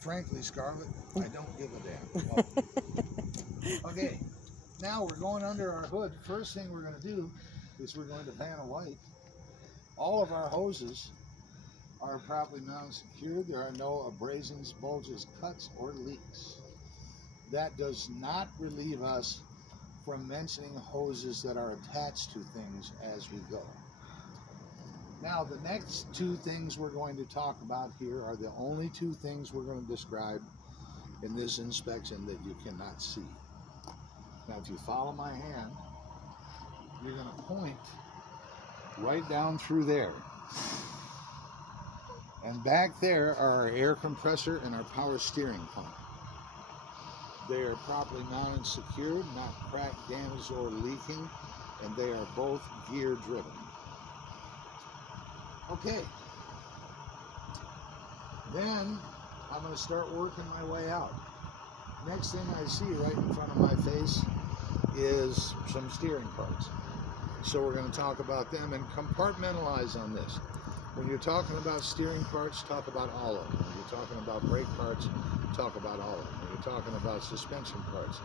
Frankly, Scarlett, I don't give a damn. Oh. Okay, now we're going under our hood. First thing we're going to do is we're going to pan a white. All of our hoses are properly mounted and secured. There are no abrasions, bulges, cuts, or leaks. That does not relieve us from mentioning hoses that are attached to things as we go. Now, the next two things we're going to talk about here are the only two things we're going to describe in this inspection that you cannot see. Now, if you follow my hand, you're going to point right down through there. And back there are our air compressor and our power steering pump. They are properly mounted and secured, not cracked, damaged, or leaking, and they are both gear driven. Okay, then I'm going to start working my way out. Next thing I see right in front of my face is some steering parts. So we're going to talk about them and compartmentalize on this. When you're talking about steering parts, talk about all of them. When you're talking about brake parts, talk about all of them. When you're talking about suspension parts,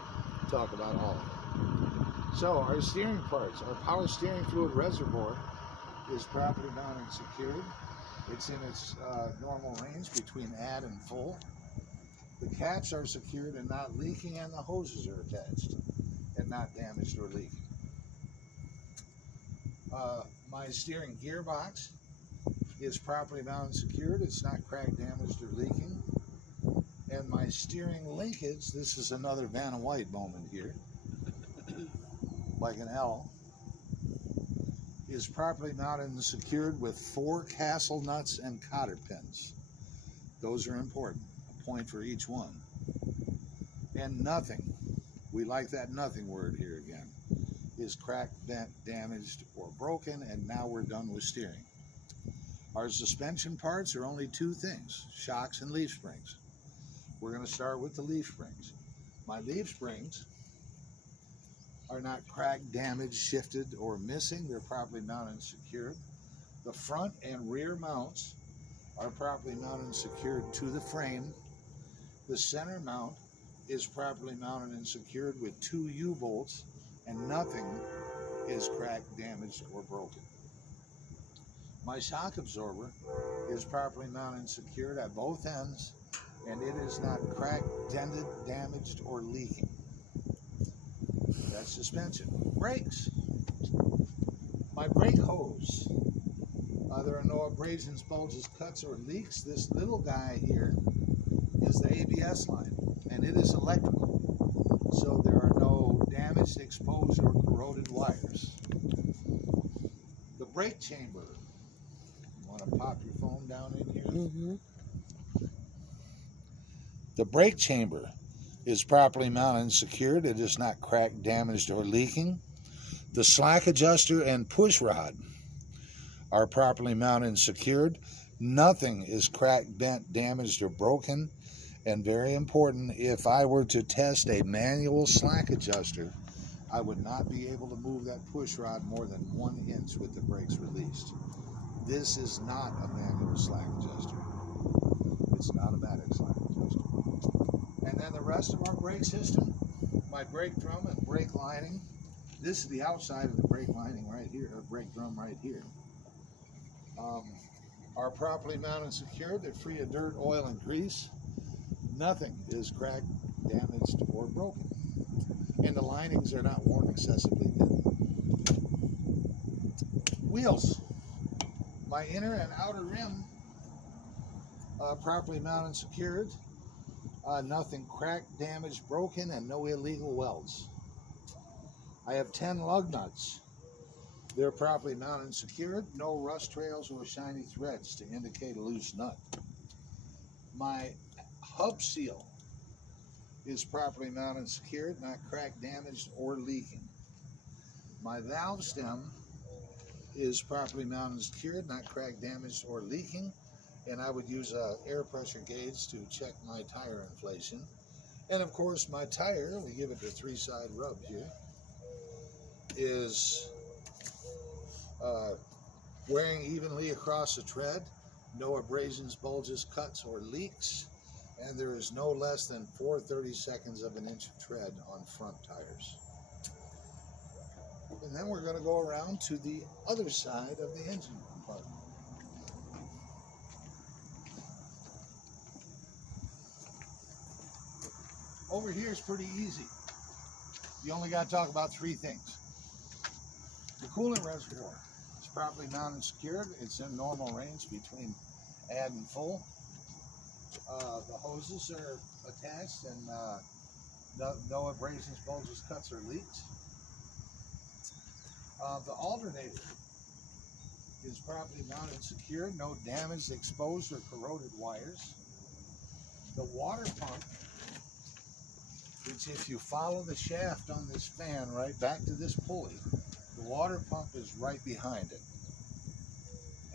talk about all of them. So our steering parts, our power steering fluid reservoir is properly mounted and secured. It's in its normal range between add and full. The caps are secured and not leaking, and the hoses are attached and not damaged or leaking. My steering gearbox is properly mounted and secured. It's not cracked, damaged, or leaking. And my steering linkage, this is another Vanna White moment here, like an L, is properly mounted and secured with 4 castle nuts and cotter pins. Those are important, a point for each one. And nothing, we like that nothing word here again, is cracked, bent, damaged, or broken, and now we're done with steering. Our suspension parts are only 2 things, shocks and leaf springs. We're going to start with the leaf springs. My leaf springs are not cracked, damaged, shifted, or missing. They're properly mounted and secured. The front and rear mounts are properly mounted and secured to the frame. The center mount is properly mounted and secured with 2 U-bolts, and nothing is cracked, damaged, or broken. My shock absorber is properly mounted and secured at both ends, and it is not cracked, dented, damaged, or leaking. That's suspension. Brakes. My brake hose. There are no abrasions, bulges, cuts, or leaks. This little guy here is the ABS line, and it is electrical. So there are no damaged, exposed, or corroded wires. The brake chamber. You want to pop your phone down in here? Mm-hmm. The brake chamber is properly mounted and secured. It is not cracked, damaged, or leaking. The slack adjuster and push rod are properly mounted and secured. Nothing is cracked, bent, damaged, or broken. And very important, if I were to test a manual slack adjuster, I would not be able to move that push rod more than 1 inch with the brakes released. This is not a manual slack adjuster. It's an automatic slack adjuster. And then the rest of our brake system, my brake drum and brake lining. This is the outside of the brake lining right here, or brake drum right here. Are properly mounted and secured. They're free of dirt, oil, and grease. Nothing is cracked, damaged, or broken. And the linings are not worn excessively thin. Wheels. My inner and outer rim properly mounted and secured. Nothing cracked, damaged, broken, and no illegal welds. I have 10 lug nuts. They're properly mounted and secured. No rust trails or shiny threads to indicate a loose nut. My hub seal is properly mounted and secured, not cracked, damaged, or leaking. My valve stem is properly mounted and secured, not cracked, damaged, or leaking. And I would use an air pressure gauge to check my tire inflation. And of course, my tire, we give it the 3-side rub here, is wearing evenly across the tread. No abrasions, bulges, cuts, or leaks. and there is no less than 4/32 of an inch of tread on front tires. And then we're going to go around to the other side of the engine compartment. Over here is pretty easy. You only got to talk about three things. The coolant reservoir is properly mounted and secured. It's in normal range between add and full. The hoses are attached and no abrasions, bulges, cuts, or leaks. The alternator is properly mounted and secured. No damaged, exposed, or corroded wires. The water pump, which if you follow the shaft on this fan right back to this pulley, the water pump is right behind it.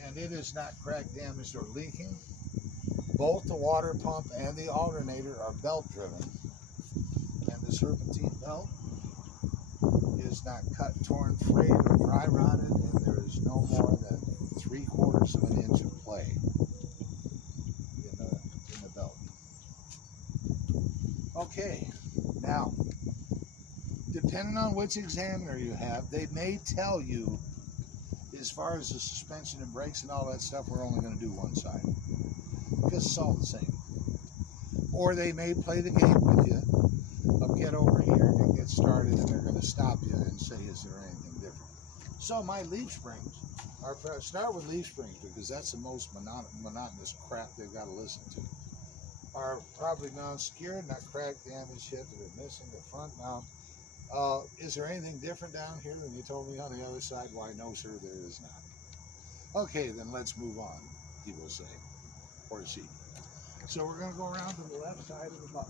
And it is not cracked, damaged, or leaking. Both the water pump and the alternator are belt driven. And the serpentine belt is not cut, torn, frayed, or dry rotted, and there is no more than 3/4 of an inch of play in the belt. Okay, now, depending on which examiner you have, they may tell you, as far as the suspension and brakes and all that stuff, we're only going to do one side, because it's all the same. Or they may play the game with you of get over here and get started, and they're going to stop you and say, is there anything different? So my leaf springs, start with leaf springs, because that's the most monotonous crap they've got to listen to, are properly mounted, secured, not cracked, damaged, hit, that are missing the front mount. Is there anything different down here than you told me on the other side? Why, no, sir, there is not. Okay, then let's move on, he will say, or she. So we're going to go around to the left side of the bus.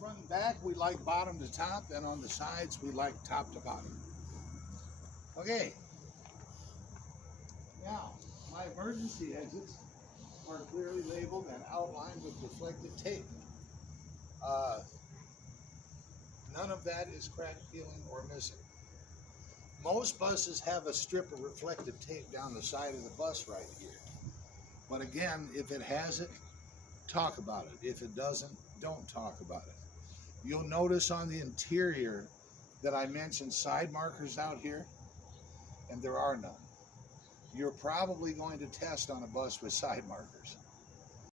Front and back, we like bottom to top, and on the sides, we like top to bottom. Okay. Now, my emergency exits are clearly labeled and outlined with reflective tape. None of that is cracked, peeling, or missing. Most buses have a strip of reflective tape down the side of the bus right here. But again, if it has it, talk about it. If it doesn't, don't talk about it. You'll notice on the interior that I mentioned side markers out here, and there are none. You're probably going to test on a bus with side markers.